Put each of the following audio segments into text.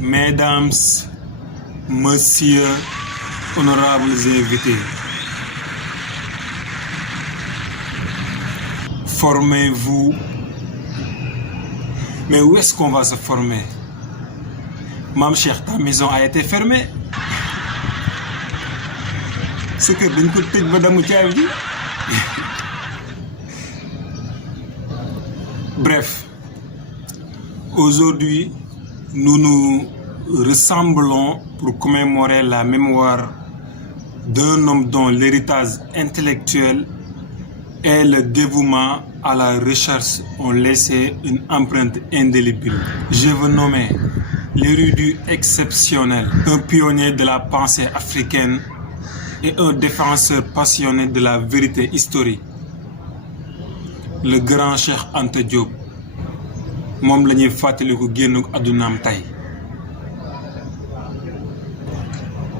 Mesdames, Messieurs, honorables invités, formez-vous. Mais où est-ce qu'on va se former? Mam Cheikh, ta maison a été fermée. C'est que d'un côté de Madame Tiavi. Bref, aujourd'hui, nous nous ressemblons pour commémorer la mémoire d'un homme dont l'héritage intellectuel et le dévouement à la recherche ont laissé une empreinte indélébile. Je veux nommer l'érudit exceptionnel, un pionnier de la pensée africaine et un défenseur passionné de la vérité historique, le grand Cheikh Anta Diop. Mom lañuy fàttaliku génn àddunaam tey.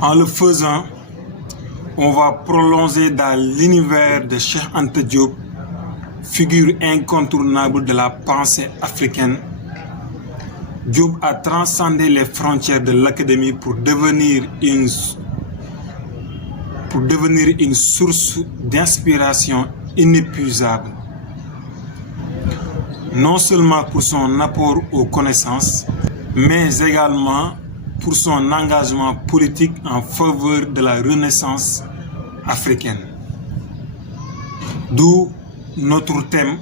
En le faisant, on va prolonger dans l'univers de Cheikh Anta Diop, figure incontournable de la pensée africaine. Diop a transcendé les frontières de l'académie pour devenir une source d'inspiration inépuisable. Non seulement pour son apport aux connaissances, mais également pour son engagement politique en faveur de la renaissance africaine. D'où notre thème,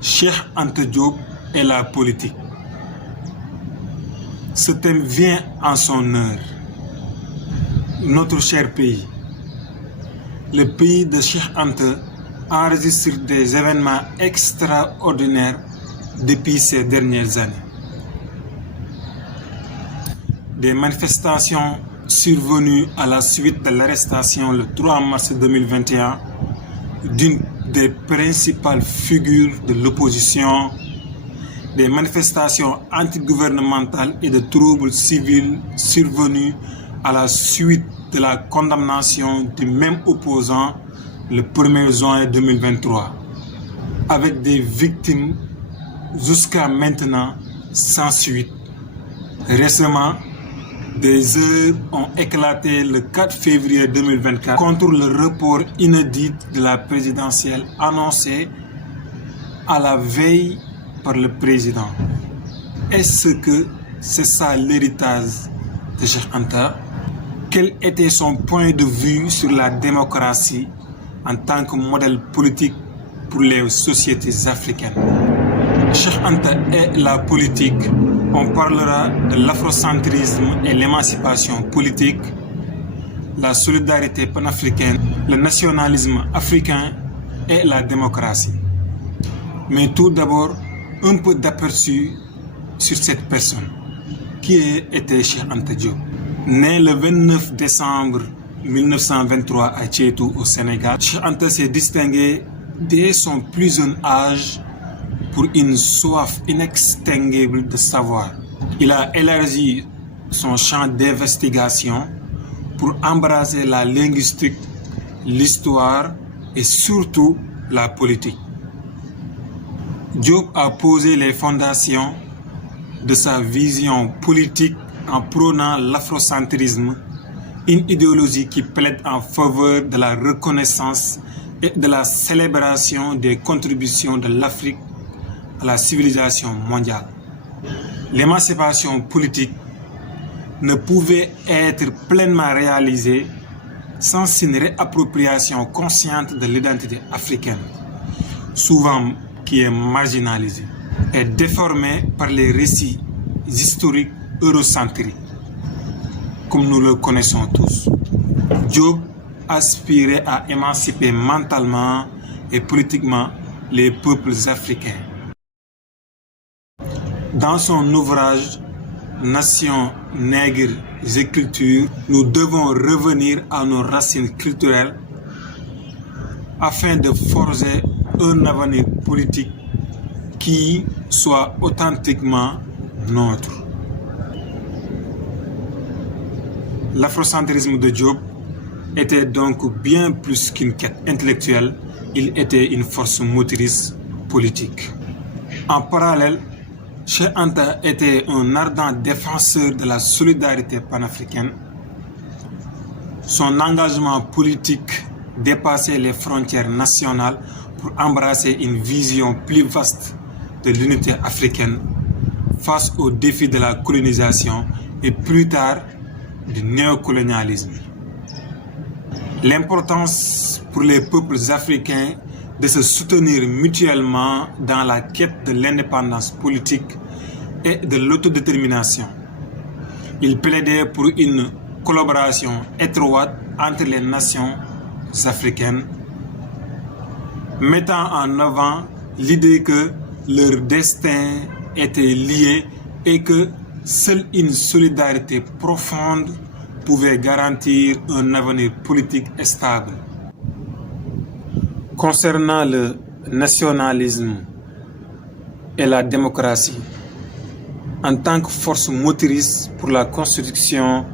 Cheikh Anta Diop et la politique. Ce thème vient en son heure. Notre cher pays, le pays de Cheikh Anta, enregistre des événements extraordinaires depuis ces dernières années. Des manifestations survenues à la suite de l'arrestation le 3 mars 2021 d'une des principales figures de l'opposition, des manifestations antigouvernementales et de troubles civils survenus à la suite de la condamnation du même opposant le 1er juin 2023, avec des victimes jusqu'à maintenant sans suite. Récemment, des heurts ont éclaté le 4 février 2024 contre le report inédit de la présidentielle annoncée à la veille par le président. Est-ce que c'est ça l'héritage de Cheikh Anta? Quel était son point de vue sur la démocratie en tant que modèle politique pour les sociétés africaines? Cheikh Anta et la politique, on parlera de l'afrocentrisme et l'émancipation politique, la solidarité panafricaine, le nationalisme africain et la démocratie. Mais tout d'abord, un peu d'aperçu sur cette personne. Qui était Cheikh Anta Diop? Né le 29 décembre 1923 à Tietou au Sénégal, Cheikh Anta s'est distingué dès son plus jeune âge pour une soif inextinguible de savoir. Il a élargi son champ d'investigation pour embrasser la linguistique, l'histoire et surtout la politique. Diop a posé les fondations de sa vision politique en prônant l'afrocentrisme, une idéologie qui plaide en faveur de la reconnaissance et de la célébration des contributions de l'Afrique à la civilisation mondiale. L'émancipation politique ne pouvait être pleinement réalisée sans une réappropriation consciente de l'identité africaine, souvent qui est marginalisée et déformée par les récits historiques eurocentriques, comme nous le connaissons tous. Diop aspirait à émanciper mentalement et politiquement les peuples africains. Dans son ouvrage Nation, nègres et culture, nous devons revenir à nos racines culturelles afin de forger un avenir politique qui soit authentiquement nôtre. L'afrocentrisme de Diop était donc bien plus qu'une quête intellectuelle, il était une force motrice politique. En parallèle, Cheikh Anta était un ardent défenseur de la solidarité panafricaine. Son engagement politique dépassait les frontières nationales pour embrasser une vision plus vaste de l'unité africaine face aux défis de la colonisation et plus tard du néocolonialisme. L'importance pour les peuples africains de se soutenir mutuellement dans la quête de l'indépendance politique et de l'autodétermination. Il plaidait pour une collaboration étroite entre les nations africaines, mettant en avant l'idée que leur destin était lié et que seule une solidarité profonde pouvait garantir un avenir politique stable. Concernant le nationalisme et la démocratie, en tant que force motrice pour la construction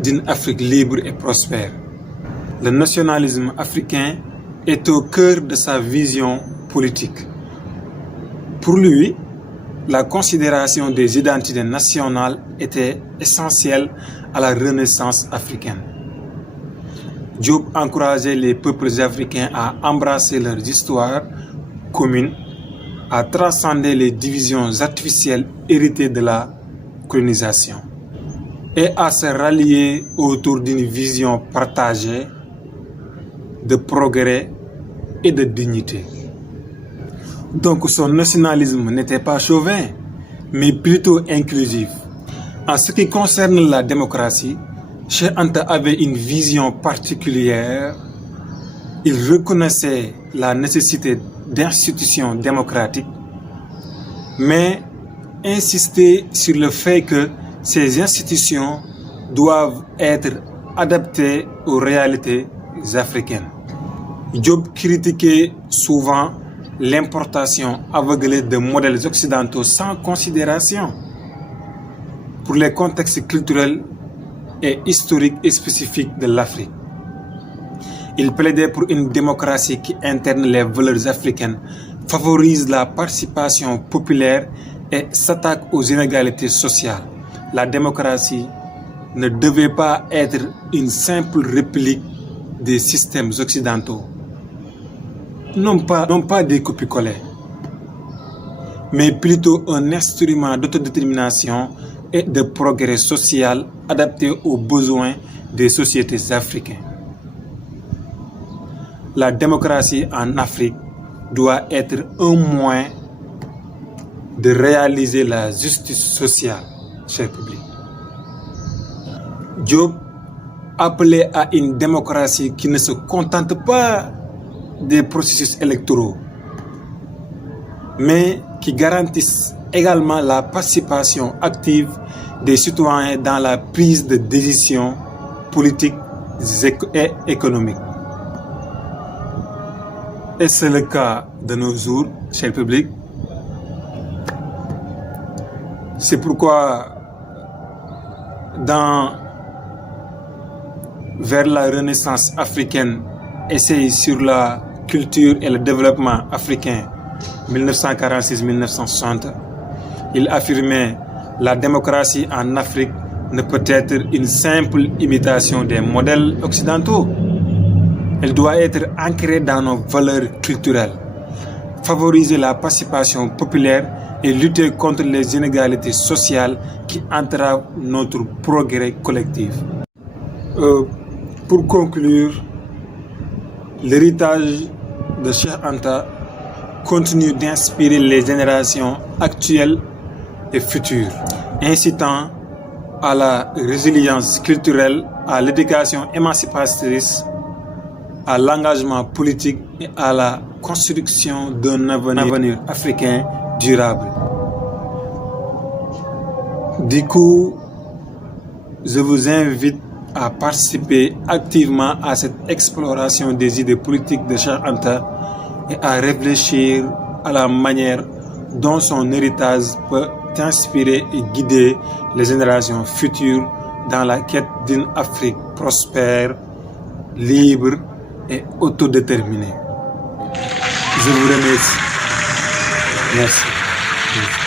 d'une Afrique libre et prospère, le nationalisme africain est au cœur de sa vision politique. Pour lui, la considération des identités nationales était essentielle à la renaissance africaine. Diop encourageait les peuples africains à embrasser leur histoire commune, à transcender les divisions artificielles héritées de la colonisation et à se rallier autour d'une vision partagée de progrès et de dignité. Donc son nationalisme n'était pas chauvin, mais plutôt inclusif. En ce qui concerne la démocratie, Cheikh Anta avait une vision particulière. Il reconnaissait la nécessité d'institutions démocratiques, mais insistait sur le fait que ces institutions doivent être adaptées aux réalités africaines. Diop critiquait souvent l'importation aveuglée de modèles occidentaux sans considération pour les contextes culturels et historiques et spécifiques de l'Afrique. Il plaidait pour une démocratie qui intègre les valeurs africaines, favorise la participation populaire et s'attaque aux inégalités sociales. La démocratie ne devait pas être une simple réplique des systèmes occidentaux, non pas des copies-collées, mais plutôt un instrument d'autodétermination et de progrès social adapté aux besoins des sociétés africaines. La démocratie en Afrique doit être un moyen de réaliser la justice sociale, cher public. Diop appelait à une démocratie qui ne se contente pas des processus électoraux, mais qui garantisse également la participation active des citoyens dans la prise de décision politique et économique. Et c'est le cas de nos jours, cher public. C'est pourquoi, vers la Renaissance africaine, essai sur la culture et le développement africain, 1946-1960, il affirmait: la démocratie en Afrique ne peut être une simple imitation des modèles occidentaux. Elle doit être ancrée dans nos valeurs culturelles, favoriser la participation populaire et lutter contre les inégalités sociales qui entravent notre progrès collectif. Pour conclure, l'héritage de Cheikh Anta continue d'inspirer les générations actuelles et futures, incitant à la résilience culturelle, à l'éducation émancipatrice, à l'engagement politique et à la construction d'un avenir africain durable. Du coup, je vous invite à participer activement à cette exploration des idées politiques de Cheikh Anta et à réfléchir à la manière dont son héritage peut inspirer et guider les générations futures dans la quête d'une Afrique prospère, libre et autodéterminée. Je vous remercie. Merci.